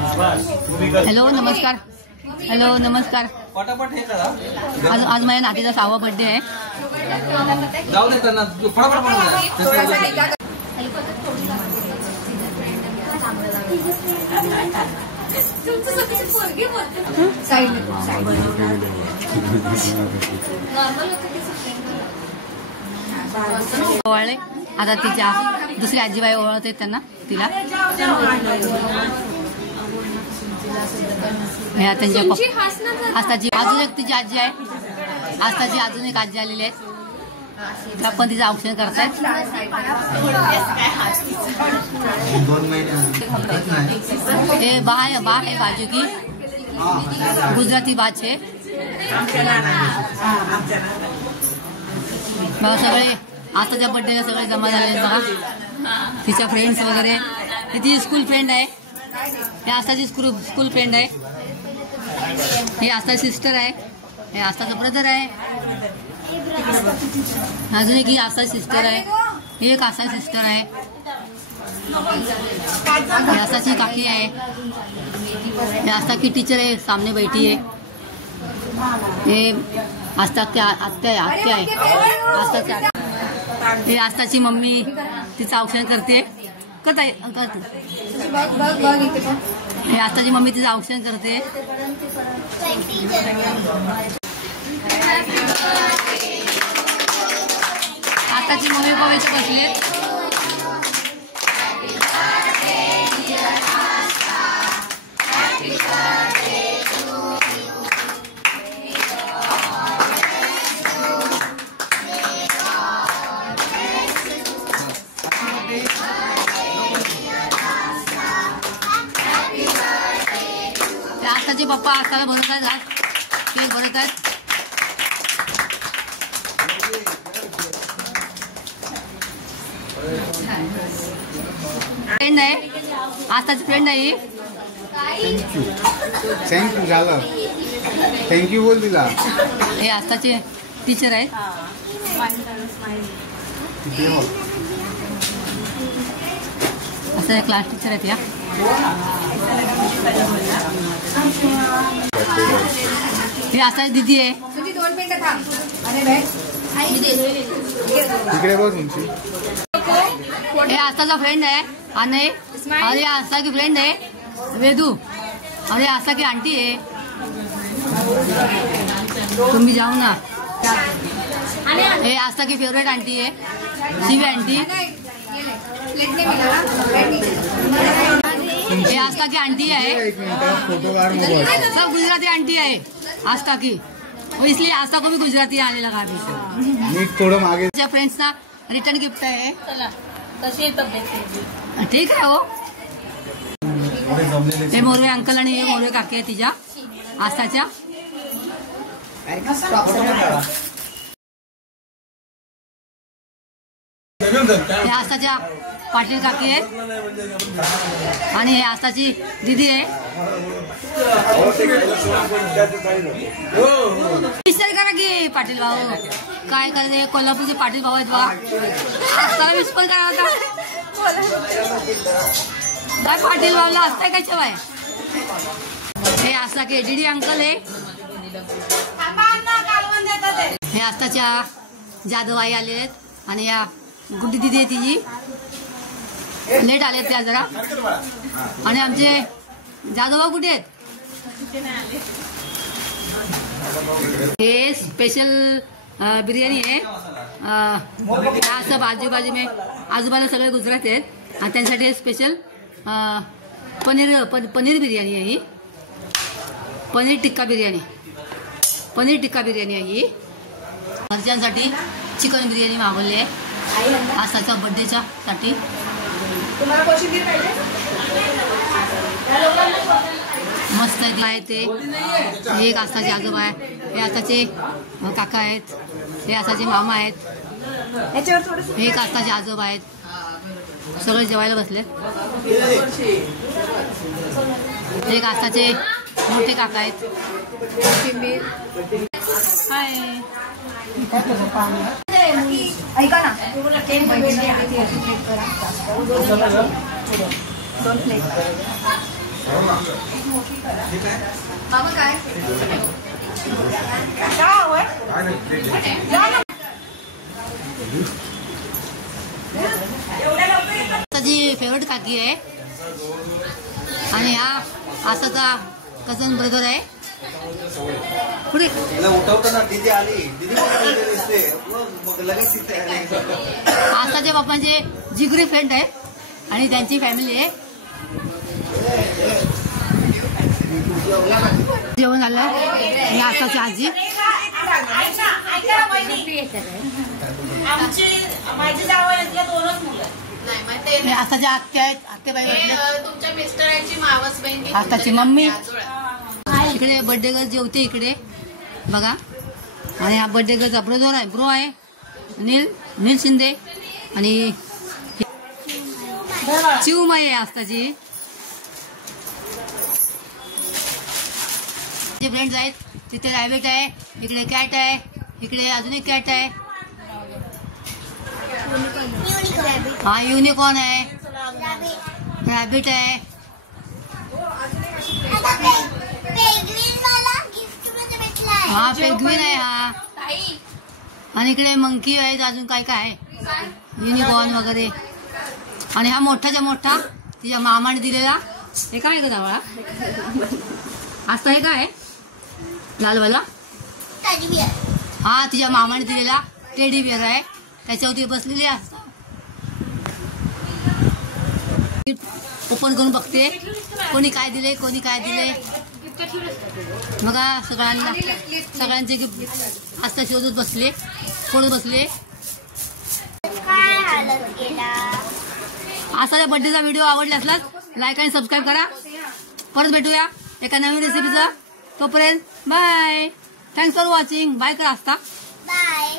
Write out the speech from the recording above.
Hello नमस्कार. Hello नमस्कार. आज माझ्या नातीचा 6वा बर्थडे आहे. जाऊ दे त्यांना ओवाळले. आता तिच्या दुसरी आजीबाई ओवाळते त्यांना तिला. त्यांच्या आस्थाची अजून एक तिची आजी आहे. आस्थाची अजून एक आजी आलेली आहे. त्या पण तिचं औक्षण करतायत. हे बा आहे बाजू की गुजराती बाच आहे. सगळे आताच्या बर्थडेला सगळे जमा झाले बघा. तिच्या फ्रेंड्स वगैरे. ती स्कूल फ्रेंड आहे. हे आस्थाची स्कूल फ्रेंड आहे. हे आस्थाची सिस्टर आहे. हे आस्थाचा ब्रदर आहे. अजून एक ही आस्था सिस्टर आहे. ही एक आस्था सिस्टर आहे. आस्थाची काकी आहे. हे आस्था की टीचर आहे. सामने बैठी है. हे आस्था की आत्या आहे. आस्थाची हे आस्थाची मम्मी तिचं औक्षण करते. हे आस्थाची मम्मी तिचं औक्षण करते. आताची मम्मी पप्पा इथे बसलेत. आताचे पप्पा आताला भरत आहेत. केक भरत आहेत. फ्रेंड आहे. आस्थाची फ्रेंड आहे. थँक्यू झालं. थँक्यू बोल तिला. हे आस्थाचे टीचर आहे. असं क्लास टीचर आहेत या. हे आस्थाची दिदी आहे. तिकडे बघ तुमची. हे आस्थाचा फ्रेंड आहे. आणि अरे आस्था की फ्रेंड है वेदू. अरे आस्था की आंटी है. तुम भी जाओ ना. ये आस्था की फेवरेट आंटी है शिवी आंटी. ये आस्था की आंटी है. सब गुजराती आंटी है आस्था की. और इसलिए आस्था को भी गुजराती आने लगा. थोड़ा मागे. फ्रेंड्स ना रिटर्न गिफ्ट है. ठीक आहे. हो हे मोरवे अंकल आणि हे मोरवे काकी आहे तिच्या आस्थाच्या. हे आस्थाच्या पाटील काकी आहे. आणि हे आस्थाची दीदी आहे. विचार करा की पाटील भाऊ काय करायचे. कोल्हापूरचे पाटील भाऊ आहेत बघा. आस्थाला विश पण करा होता. काय पाटील भाऊला असताय काय शिवाय. हे आस्था के डीडी अंकल आहे. हे आस्थाच्या जाधव आई आलेले आहेत. आणि या गुड्डी दिदी आहे तिची. लेट आले त्या जरा. आणि आमचे जाधव कुठे आहेत. हे स्पेशल बिर्याणी आहे. असं बाजू में आजूबाजूला सगळे गुजरात आहेत. आणि त्यांच्यासाठी स्पेशल पनीर बिर्याणी आहे ही. पनीर टिक्का बिर्याणी आहे ही. घरच्यांसाठी चिकन बिर्याणी मागवली आहे आस्थाच्या बर्थडेच्या साठी. मस्त आहे ते. एक आस्थाचे आजोबा आहे. हे आस्थाचे काका आहेत. हे आस्थाचे मामा आहेत. एक आस्थाचे आजोबा आहेत. सगळे जेवायला बसले. एक आस्थाचे मोठे काका आहेत. हाय ऐका ना. बाबा काय जी फेवरेट काकी आहे आणि हा आसाचा कझन ब्रदर आहे. पुढे उठवताना दीदी आली, दीदी लगेच आसाच्या बाप्पांचे जिगरी फ्रेंड आहे आणि त्यांची फॅमिली आहे. जेवण झालं आणि आसाची आजी माझी जावं यातल्या 2च मुलं. आसाच्या आत्या आहेत, आत्याबाई तुमच्या मिस्टरांची मावस बहीण, आताची मम्मी. इकडे बर्थडे गर्ल जेवते इकडे बघा. आणि हा बर्थडे गर्लचा ब्रदर आहे, ब्रो आहे नील शिंदे. आणि चिवमाई आहे आस्ताची. जे फ्रेंड्स आहेत तिथे रॅबिट आहे, इकडे कॅट आहे, इकडे अजून एक कॅट आहे. हा युनिकॉर्न आहे, रॅबिट आहे. हा पेंग्विन आहे हा. आणि इकडे मंकी आहेत, अजून काय काय आहे युनिकॉर्न वगैरे. आणि हा मोठाच्या मोठा तिच्या मामाने दिलेला हे काय का धावळा असता हे काय लालवाला हा तिच्या मामाने दिलेला टेडी बिअर आहे. त्याच्यावरती बसलेली असता. ओपन करून बघते कोणी काय दिले कोणी काय दिले. बघा सगळ्यांचे गिफ्ट आस्था शोधत बसले, फोडत बसले. आसाच्या बर्थडेचा व्हिडिओ आवडला असलाच लाईक आणि सबस्क्राईब करा. परत भेटूया एका नवीन रेसिपीचा. तोपर्यंत bye. Thanks for watching. Bye करा आस्था. बाय.